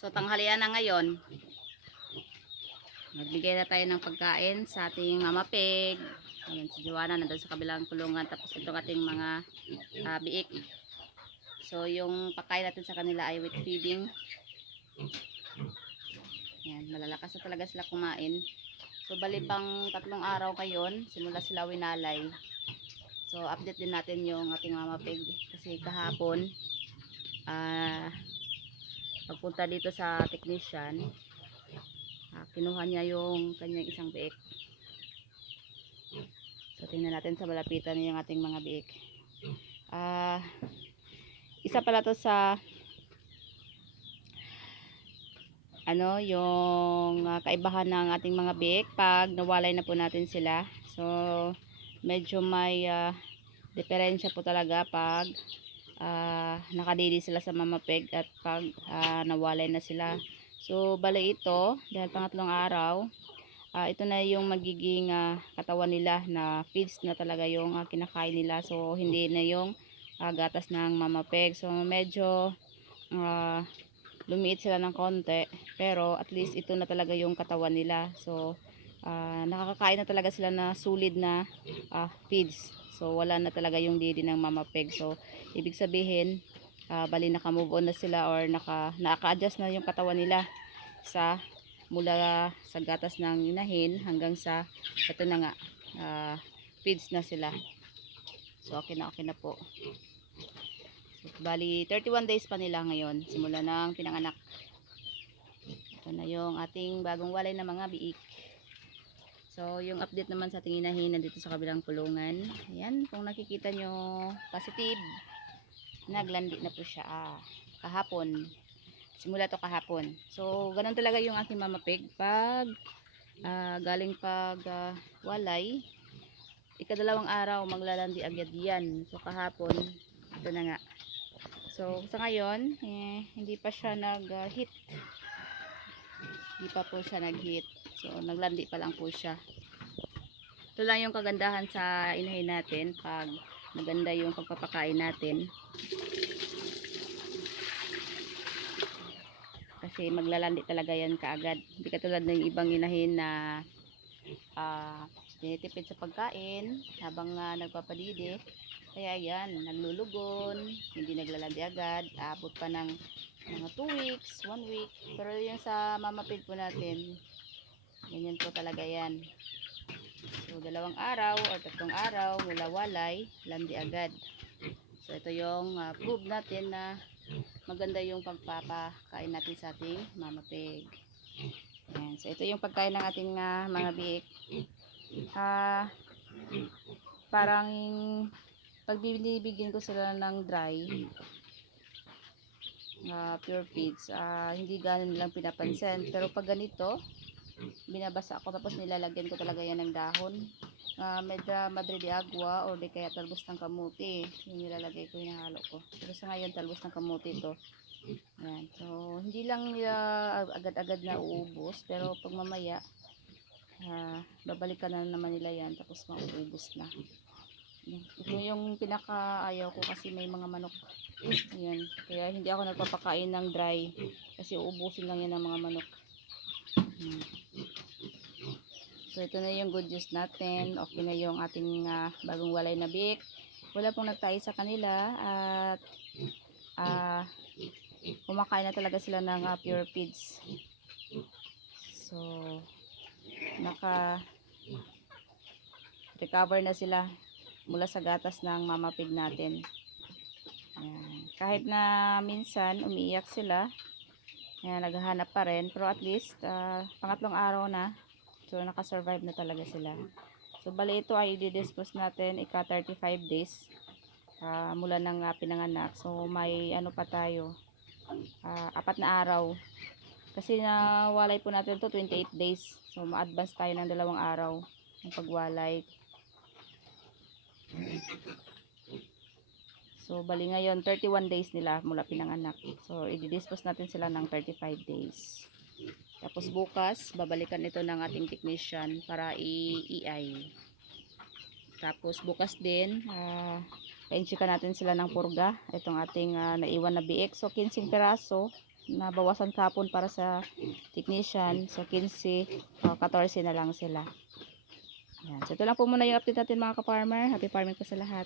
So tanghalian na ngayon. Nagbigay na tayo ng pagkain sa ating mama pig. Ayan, si Joanna nandun sa kabilang kulungan. Tapos itong ating mga biik. So yung pagkain natin sa kanila ay with feeding. Ayan, malalakas na talaga sila kumain. So bali pang 3 araw kayon, simula sila winalay. So update din natin yung ating mama pig. Kasi kahapon, pagpunta dito sa technician, kinuha niya yung kanyang isang biik. So tingnan natin sa malapitan yung ating mga biik. Isa pala to sa yung kaibahan ng ating mga biik pag nawalay na po natin sila. So medyo may diferensya po talaga pag nakadidi sila sa mama pig at pag nawalay na sila. So bali ito, dahil pangatlong araw, ito na yung magiging katawan nila na feeds na talaga yung kinakain nila. So hindi na yung gatas ng mama pig. So medyo lumiit sila ng konti, pero at least ito na talaga yung katawan nila. So nakakakain na talaga sila na solid na feeds. So wala na talaga yung didi ng mama pig. So ibig sabihin, bali naka-move on na sila or naka-adjust na yung katawan nila sa mula sa gatas ng inahin hanggang sa ito na nga, feeds na sila. So okay na po. So, bali 31 days pa nila ngayon simula ng pinanganak. Ito na yung ating bagong walay na mga biik. So yung update naman sa ating inahin nandito sa kabilang kulungan. Ayan, kung nakikita nyo, positive, naglandi na po siya kahapon. Simula to kahapon. So ganun talaga yung aking mama pig pag galing pag walay, ikadalawang araw maglalandi agad yan. So kahapon ito na nga. So sa ngayon hindi pa siya nag-hit. Hindi pa po siya nag-hit. So naglandi pa lang po siya. Ito lang yung kagandahan sa inahin natin pag maganda yung pagpapakain natin. Kasi maglalandi talaga yan kaagad. Hindi katulad ng ibang inahin na tinitipid sa pagkain habang nagpapadidi. Kaya yan, naglulugon, hindi naglalandi agad, aabot pa ng mga 2 weeks, 1 week. Pero yung sa mama pig po natin, ganyan po talaga yan. So 2 araw or 3 araw mula walay, landi agad. So ito yung proof natin na maganda yung pagpapakain natin sa ating mama pig. Ayan. So ito yung pagkain ng ating mga biik. Parang pag binibigyan ko sila ng dry pure feeds, hindi ganun nilang pinapansin. Pero pag ganito, binabasa ako tapos nilalagyan ko talaga yan ng dahon. Madre de agua or di kaya talbos ng kamuti. Yung nilalagay ko, hinahalo ko. Pero sa ngayon, talbos ng kamuti ito. Ayan. So, hindi lang nila agad-agad na uubos. Pero pag mamaya, babalikan na naman nila yan. Tapos mauubos na. Ito yung pinaka-ayaw ko kasi may mga manok. Ayan. Kaya hindi ako nagpapakain ng dry. Kasi uubusin lang yan ng mga manok. So ito na yung good news natin. Okay na yung ating bagong walay na biik. Wala pong nagtahi sa kanila at kumakain na talaga sila ng pure feeds. So naka recover na sila mula sa gatas ng mama pig natin. Ayan. Kahit na minsan umiiyak sila, ayan, naghahanap pa rin, pero at least pangatlong araw na. So naka-survive na talaga sila. So bali ito ay i-dispose natin ika 35 days mula ng pinanganak. So may pa tayo, 4 na araw. Kasi nawalay po natin to 28 days. So ma-advance tayo ng 2 araw ng pagwalay. So bali ngayon 31 days nila mula pinanganak. So i-dispose natin sila ng 35 days. Tapos bukas, babalikan ito ng ating technician para i-EI. Tapos bukas din, painchika natin sila ng purga. Itong ating naiwan na biik. So 15 piraso. nabawasan kapon para sa technician. So 15, 14 na lang sila. Yan. So ito lang po muna yung update natin mga ka-farmer. Happy farming po sa lahat.